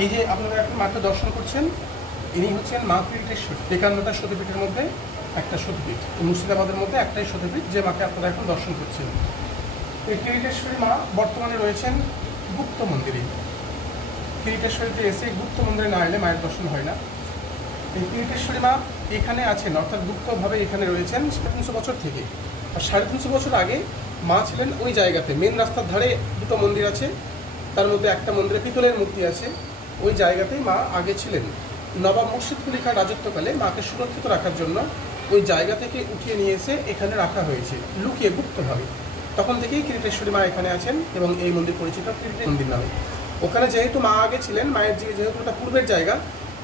এই যে আপনারা এখন মাকে দর্শন করছেন, ইনি হচ্ছেন মা কিরিটেশ্বরী। 51টা সতীপীঠের মধ্যে একটা সতীপীঠ, মুর্শিদাবাদের মধ্যে একটাই সতীপীঠ যে মাকে আপনারা এখন দর্শন করছেন। এই কিরিটেশ্বরী মা বর্তমানে রয়েছেন গুপ্ত মন্দিরে। কিরিটেশ্বরীতে এসে গুপ্ত মন্দিরে না এলে মায়ের দর্শন হয় না। এই কিরিটেশ্বরী মা এখানে আছেন, অর্থাৎ গুপ্তভাবে এখানে রয়েছেন 350 বছর থেকে। আর 350 বছর আগে মা ছিলেন ওই জায়গাতে। মেন রাস্তার ধারে দুটো মন্দির আছে, তার মধ্যে একটা মন্দিরে পিতলের মূর্তি আছে। ওই জায়গাতেই মা আগে ছিলেন। নবাব মুর্শিদ কুলি খাঁর রাজত্বকালে মাকে সুরক্ষিত রাখার জন্য ওই জায়গা থেকে উঠিয়ে নিয়ে এসে এখানে রাখা হয়েছে, লুকিয়ে গুপ্তভাবে। তখন থেকেই কিরিটেশ্বরী মা এখানে আছেন এবং এই মন্দির পরিচিত কিরিটেশ্বরী মন্দির নামে। ওখানে যেহেতু মা আগে ছিলেন, মায়ের যেহেতু ওটা পূর্বের জায়গা,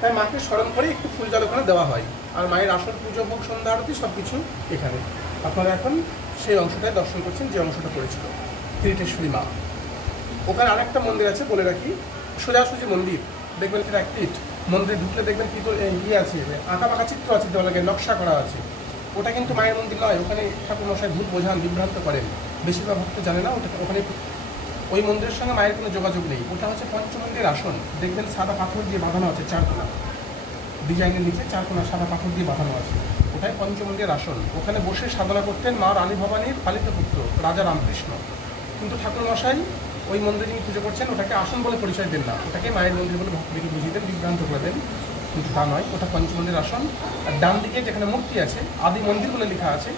তাই মাকে স্মরণ করে একটু ফুল জল ওখানে দেওয়া হয়। আর মায়ের আসল পুজো, ভোগ, সন্ধ্যা আরতি সব কিছু এখানে। আপনারা এখন সেই অংশটাই দর্শন করছেন যে অংশটা পরিচিত কিরিটেশ্বরী মা। ওখানে আরেকটা মন্দির আছে, বলে রাখি, সোজাসুজি মন্দির। দেখবেন এটা এক পিঠ মন্দিরে ঢুকলে দেখবেন পিতল ইয়ে আছে, আঁকা পাকা চিত্র আছে, দেওয়ালে নকশা করা আছে। ওটা কিন্তু মায়ের মন্দির নয়। ওখানে ঠাকুর মশাই ভূত বোঝান, বিভ্রান্ত করেন, বেশিরভাগ ভক্ত জানে না ওটা। ওখানে ওই মন্দিরের সঙ্গে মায়ের কোনো যোগাযোগ নেই। ওটা হচ্ছে পঞ্চমন্দির আসন। দেখবেন সাদা পাথর দিয়ে বাঁধানো আছে, চারকোনা ডিজাইনের নিচে চারকোনা সাদা পাথর দিয়ে বাঁধানো আছে। ওটাই পঞ্চমন্দির আসন। ওখানে বসে সাধনা করতেন মা রানী ভবানীর পালিত পুত্র রাজা রামকৃষ্ণ। কিন্তু ঠাকুর মশাই ওই মন্দিরে যিনি পুজো করছেন ওটাকে আসন বলে পরিচয় দেন না, ওটাকে মায়ের মন্দির বলে ভক্তদেরকে বুঝিয়ে দেন, বিভ্রান্ত করে দেন। কিন্তু তা নয়, ওটা পঞ্চমন্দির আসন। আর ডান দিকে যেখানে মূর্তি আছে, আদি মন্দির বলে লেখা আছে,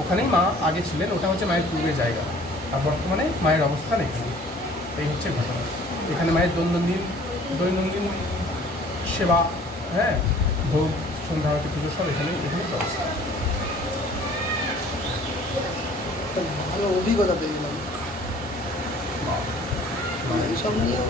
ওখানেই মা আগে ছিলেন। ওটা হচ্ছে মায়ের পূর্বের জায়গা। আর বর্তমানে মায়ের অবস্থান এখানে। এই হচ্ছে ঘটনা। এখানে মায়ের দৈনন্দিন সেবা, হ্যাঁ, ভোগ, সন্ধ্যা আরতি, পুজো সব এখানে ব্যবস্থা। ভালো অভিজ্ঞতা পেয়ে গেলাম এইসব নিয়েও।